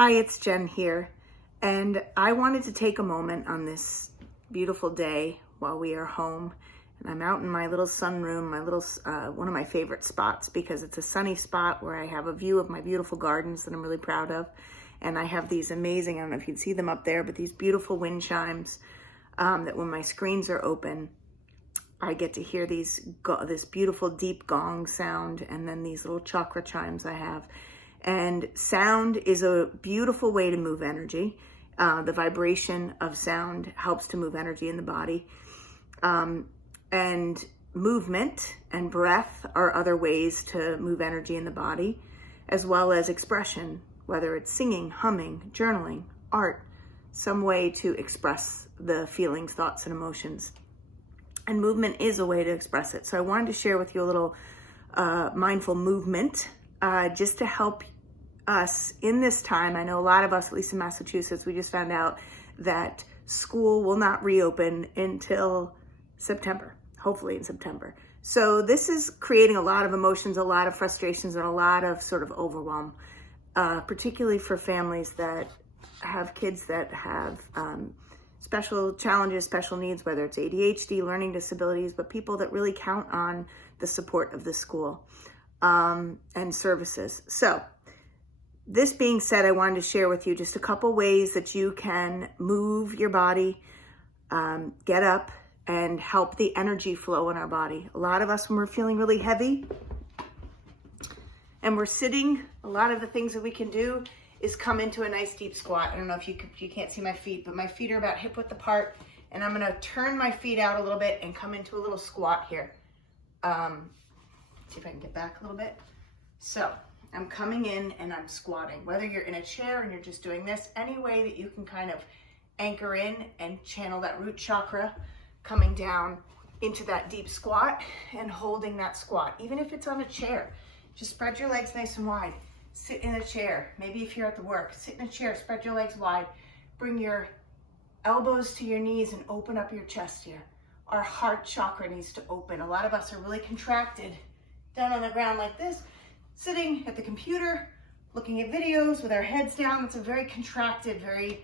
Hi, it's Jen here, and I wanted to take a moment on this beautiful day while we are home. And I'm out in my little sunroom, one of my favorite spots because it's a sunny spot where I have a view of my beautiful gardens that I'm really proud of. And I have these amazing, I don't know if you'd see them up there, but these beautiful wind chimes that when my screens are open, I get to hear this beautiful deep gong sound, and then these little chakra chimes I have. And sound is a beautiful way to move energy. The vibration of sound helps to move energy in the body. And movement and breath are other ways to move energy in the body, as well as expression, whether it's singing, humming, journaling, art, some way to express the feelings, thoughts, and emotions. And movement is a way to express it. So I wanted to share with you a little mindful movement just to help us in this time. I know a lot of us, at least in Massachusetts, we just found out that school will not reopen until September, hopefully in September. So this is creating a lot of emotions, a lot of frustrations, and a lot of sort of overwhelm, particularly for families that have kids that have special challenges, special needs, whether it's ADHD, learning disabilities, but people that really count on the support of the school and services. So this being said, I wanted to share with you just a couple ways that you can move your body, get up, and help the energy flow in our body. A lot of us, when we're feeling really heavy and we're sitting, a lot of the things that we can do is come into a nice deep squat. I don't know if you can't see my feet, but my feet are about hip width apart, and I'm gonna turn my feet out a little bit and come into a little squat here. See if I can get back a little bit. So I'm coming in and I'm squatting. Whether you're in a chair and you're just doing this, any way that you can kind of anchor in and channel that root chakra, coming down into that deep squat and holding that squat. Even if it's on a chair, just spread your legs nice and wide. Sit in a chair. Maybe if you're at the work, sit in a chair, spread your legs wide. Bring your elbows to your knees and open up your chest here. Our heart chakra needs to open. A lot of us are really contracted down on the ground like this, sitting at the computer, looking at videos with our heads down. It's a very contracted, very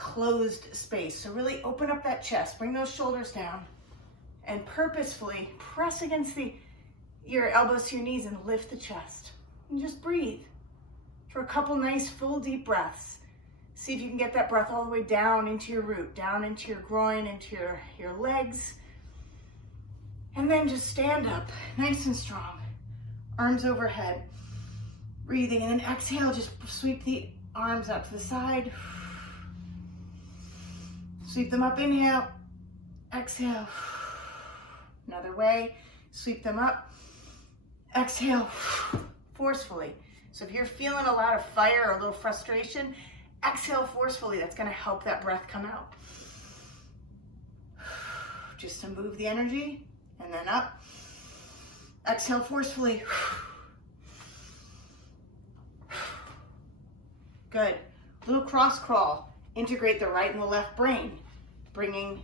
closed space. So really open up that chest, bring those shoulders down, and purposefully press against your elbows to your knees and lift the chest. And just breathe for a couple nice full deep breaths. See if you can get that breath all the way down into your root, down into your groin, into your legs. And then just stand up nice and strong. Arms overhead. Breathing, and then exhale, just sweep the arms up to the side. Sweep them up, inhale, exhale. Another way, sweep them up, exhale. Forcefully. So if you're feeling a lot of fire or a little frustration, exhale forcefully. That's going to help that breath come out. Just to move the energy, and then up. Exhale forcefully. Good. Little cross crawl. Integrate the right and the left brain, bringing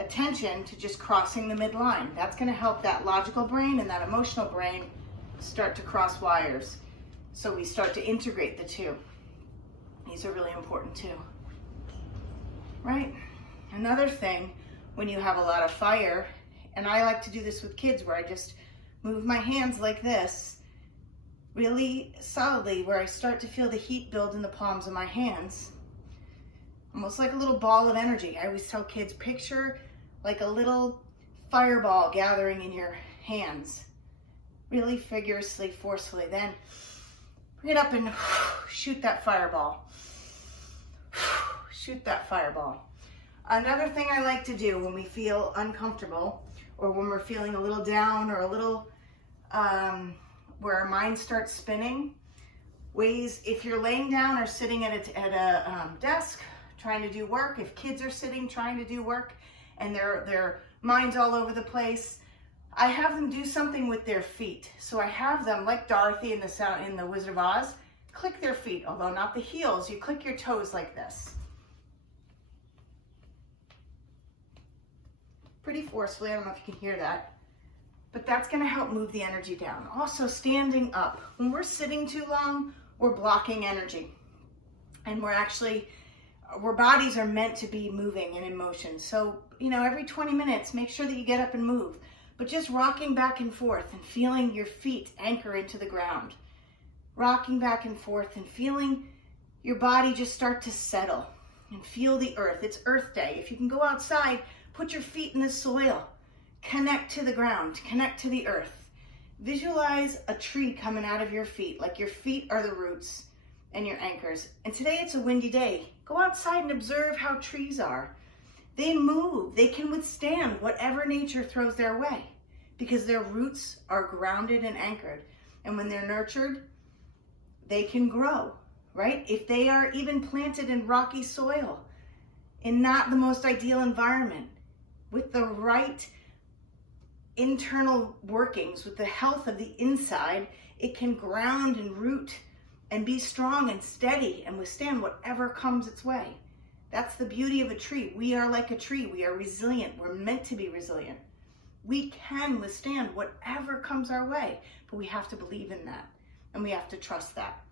attention to just crossing the midline. That's going to help that logical brain and that emotional brain start to cross wires. So we start to integrate the two. These are really important too, right? Another thing, when you have a lot of fire, and I like to do this with kids where I just move my hands like this, really solidly, where I start to feel the heat build in the palms of my hands, almost like a little ball of energy. I always tell kids, picture like a little fireball gathering in your hands. Really vigorously, forcefully. Then bring it up and shoot that fireball. Shoot that fireball. Another thing I like to do when we feel uncomfortable, or when we're feeling a little down, or a little where our mind starts spinning, ways, if you're laying down or sitting at a desk trying to do work, if kids are sitting trying to do work and their mind's all over the place, I have them do something with their feet. So I have them, like Dorothy in the Wizard of Oz, click their feet, although not the heels. You click your toes like this. Pretty forcefully. I don't know if you can hear that. But that's going to help move the energy down. Also, standing up. When we're sitting too long, we're blocking energy. And our bodies are meant to be moving and in motion. So, every 20 minutes, make sure that you get up and move. But just rocking back and forth and feeling your feet anchor into the ground. Rocking back and forth and feeling your body just start to settle and feel the earth. It's Earth Day. If you can go outside, put your feet in the soil. Connect to the ground, connect to the earth. Visualize a tree coming out of your feet, like your feet are the roots and your anchors. And today it's a windy day. Go outside and observe how trees are. They move, they can withstand whatever nature throws their way because their roots are grounded and anchored. And when they're nurtured, they can grow, right? If they are even planted in rocky soil, in not the most ideal environment, with the right internal workings, with the health of the inside, it can ground and root and be strong and steady and withstand whatever comes its way. That's the beauty of a tree. We are like a tree. We are resilient. We're meant to be resilient. We can withstand whatever comes our way, but we have to believe in that and we have to trust that.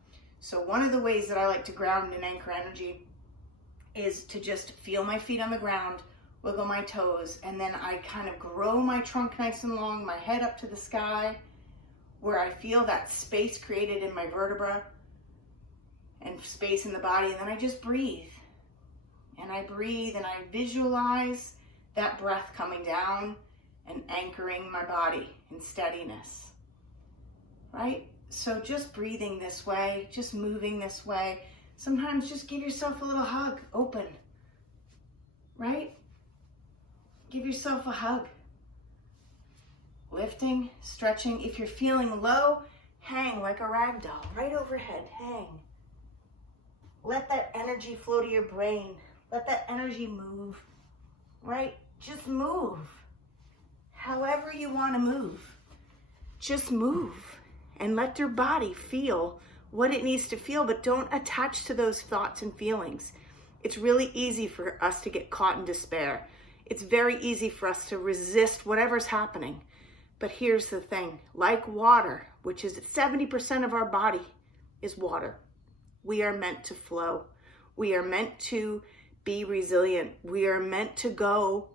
So one of the ways that I like to ground and anchor energy is to just feel my feet on the ground, wiggle my toes, and then I kind of grow my trunk nice and long, my head up to the sky, where I feel that space created in my vertebra and space in the body, and then I just breathe. And I breathe and I visualize that breath coming down and anchoring my body in steadiness, right? So just breathing this way, just moving this way. Sometimes just give yourself a little hug, open, right? Give yourself a hug. Lifting, stretching. If you're feeling low, hang like a rag doll, right overhead, hang. Let that energy flow to your brain. Let that energy move, right? Just move. However you want to move, just move and let your body feel what it needs to feel, but don't attach to those thoughts and feelings. It's really easy for us to get caught in despair. It's very easy for us to resist whatever's happening. But here's the thing, like water, which is 70% of our body is water. We are meant to flow. We are meant to be resilient. We are meant to go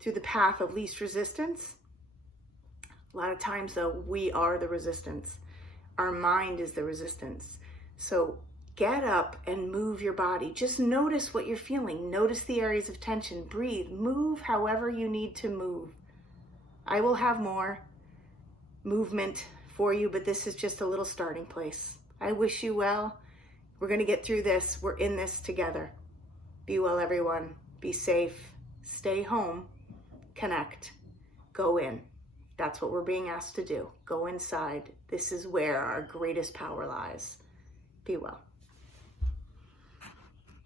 through the path of least resistance. A lot of times though, we are the resistance. Our mind is the resistance. So get up and move your body. Just notice what you're feeling. Notice the areas of tension. Breathe. Move however you need to move. I will have more movement for you, but this is just a little starting place. I wish you well. We're going to get through this. We're in this together. Be well, everyone. Be safe. Stay home. Connect. Go in. That's what we're being asked to do. Go inside. This is where our greatest power lies. Be well.